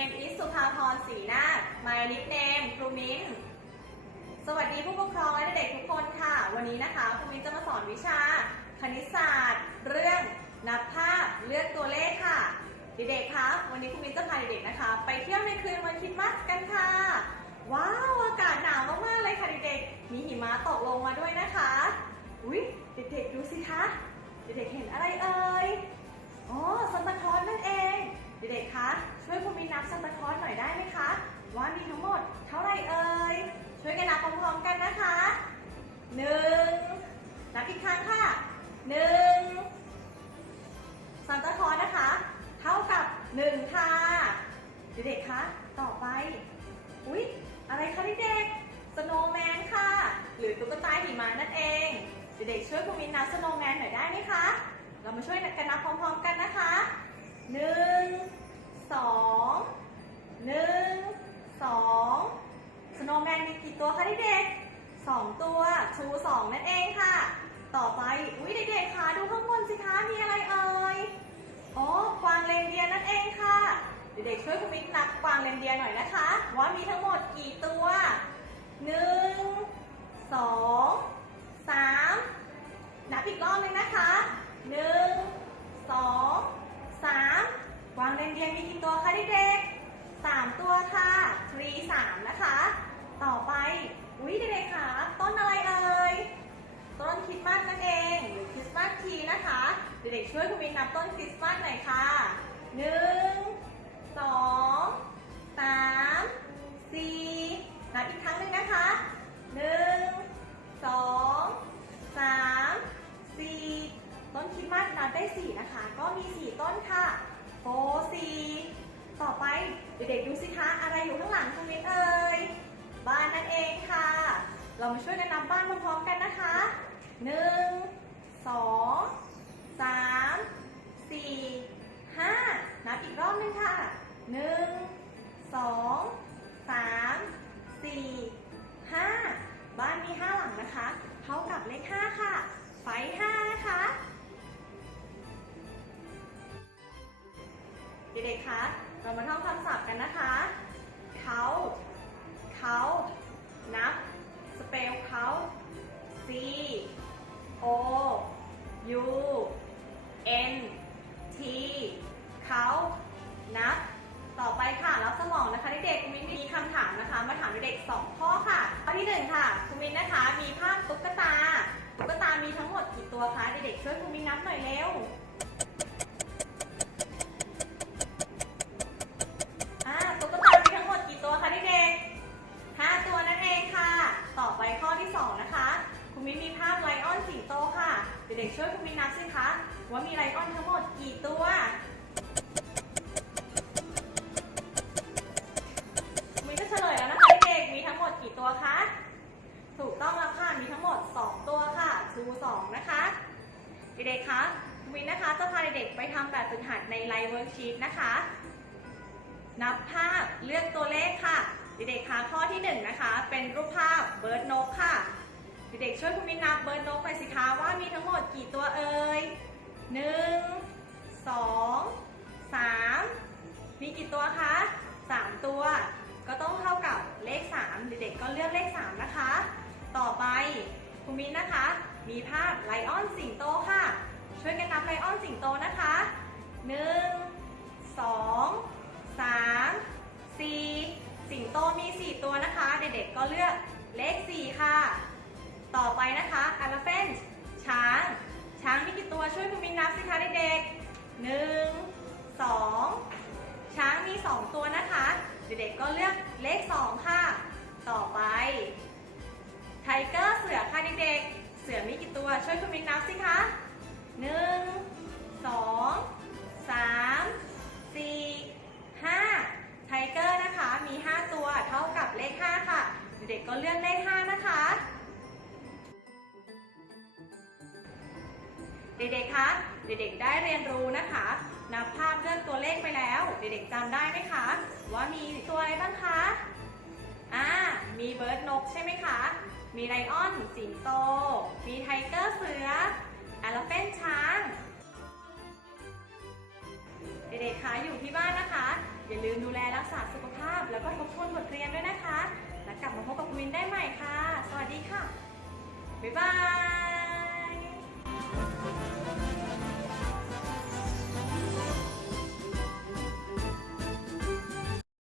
name is สุภาพรศรีนาถ My nickname ครูมิ้น สวัสดีผู้ปกครองและเด็กทุกคนค่ะ วันนี้นะคะครูมิ้นจะมาสอนวิชา คณิตศาสตร์ เรื่องนับภาพเลือกตัวเลขค่ะ เด็กๆคะวันนี้ครูมิ้นจะพาเด็กๆนะคะ ไปเที่ยวในคืนวันคริสต์มาสกันค่ะ ว้าวอากาศหนาวมากๆเลยค่ะเด็กๆ มีหิมะตกลงมาด้วยนะคะ อุ๊ย เด็กๆดูสิคะ เด็กๆเห็นอะไรเอ่ย อีกครั้งค่ะหนึ่งซันตาคลอสนะคะ เท่ากับหนึ่งค่ะ เด็กๆคะต่อไป อุ๊ย อะไรคะเด็กๆสโนว์แมนค่ะ หรือตุ๊กตาหิมะนั่นเอง เด็กๆช่วยคุณมินนับสโนว์แมนหน่อยได้ไหมคะ เรามาช่วยกันนับพร้อมๆกันนะคะหนึ่งสองหนึ่งสองสโนว์แมนมีกี่ตัวคะเด็กๆสองตัวชูสองนั่นเองค่ะ ต่อไป อุ้ยเด็กๆคะดูข้างบนสิคะมีอะไรเอ่ยอ๋อกวางเรนเดียนั่นเองค่ะ เด็กๆช่วยคุณมิกนับกวางเรนเดียหน่อยนะคะ ว่ามีทั้งหมดกี่ตัวหนึ่งสองสามนับอีกรอบหนึงนะคะหนึ่งสองสามกวางเรนเดียมีกี่ตัวคะเด็กๆสามตัวค่ะทรีสามนะคะ ต่อไปอุ้ยเด็กๆค่ะต้นอะไรเอ่ย ต้นคริสต์มาสนั่นเองหรือคริสต์มาสทีนะคะ เด็กๆช่วยคุณมินนับต้นคริสต์มาสหน่อยค่ะหนึ่งสองสามสี่นับอีกครั้งหนึ่งนะคะหนึ่งสองสามสี่ต้นคริสต์มาสนับได้สี่นะคะ ก็มีสี่ต้นค่ะโฟสี่ต่อไปเด็กๆดูสิคะอะไรอยู่ข้างหลังคุณมินเอ่ยบ้านนั่นเองค่ะ เรามาช่วยกันนับบ้านพร้อมๆกันนะคะ หนึ่งสองสามสี่ห้านับอีกรอบหนึงค่ะหนึ่งสองสามสี่ห้าบ้านมีห้าหลังนะคะ เท่ากับเลขห้าค่ะ ไฟห้านะคะเด็กๆคะ เรามาท่องคำศัพท์กันนะคะ นับต่อไปค่ะรับสมองนะคะเด็กๆคุณมินมีคำถามนะคะ มาถามเด็กๆสองข้อค่ะข้อที่หนึ่งค่ะคุณมินนะคะมีภาพตุ๊กตาตุ๊กตามีทั้งหมดกี่ตัวคะเด็กๆช่วยคุณมินนับหน่อยเร็ว 2 นะคะเด็กๆคะคุณมิ้นนะคะจะพาเด็กๆไปทำแบบฝึกหัดในไลน์เวิร์กชีตนะคะ นับภาพเลือกตัวเลขค่ะ เด็กๆคะข้อที่หนึ่งนะคะ เป็นรูปภาพเบิร์ดนกค่ะ เด็กๆช่วยคุณมินนับเบิร์ดนกหน่อยสิคะว่ามีทั้งหมดกี่ตัวเอ่ยหนึ่งสองสามมีกี่ตัวคะสามตัว ก็ต้องเท่ากับเลขสามเด็กๆก็เลือกเลขสามนะคะ ต่อไปคุณมินนะคะ มีภาพไลออนสิงโตค่ะ ช่วยกันนับไลออนสิงโตนะคะหนึ่งสองสามสี่สิงโตมีสี่ตัวนะคะ เด็กๆก็เลือกเลขสี่ค่ะ ต่อไปนะคะ elephant ช้าง ช้างมีกี่ตัวช่วยคุณมินนับสิคะเด็กๆหนึ่งสองช้างมีสองตัวนะคะ เด็กๆก็เลือกเลขสองค่ะ ต่อไปไทเกอร์เสือค่ะเด็กๆ สือมีกี่ตัว ช่วยคุณมินนับสิคะหนึ่งสองสามสี่ห้าไทเกอร์นะคะ มี5ตัวเท่ากับเลข5ค่ะ เด็กๆก็เลือกเลข5นะคะ เด็กๆ คะ เด็กๆ ได้เรียนรู้นะคะ นับภาพเลือกตัวเลขไปแล้ว เด็กๆจำได้ไหมคะ ว่ามีตัวอะไรบ้างคะ อ่ามีเบิร์ดนกใช่ไหมคะ มีไลออนสิงโต มีไทเกอร์เสือแอลเฟนช้าง เด็กๆคะอยู่ที่บ้านนะคะ อย่าลืมดูแลรักษาสุขภาพ แล้วก็ทบทวนบทเรียนด้วยนะคะ แล้วกลับมาพบกับคุณมินได้ใหม่ค่ะ สวัสดีค่ะ บ๊ายบาย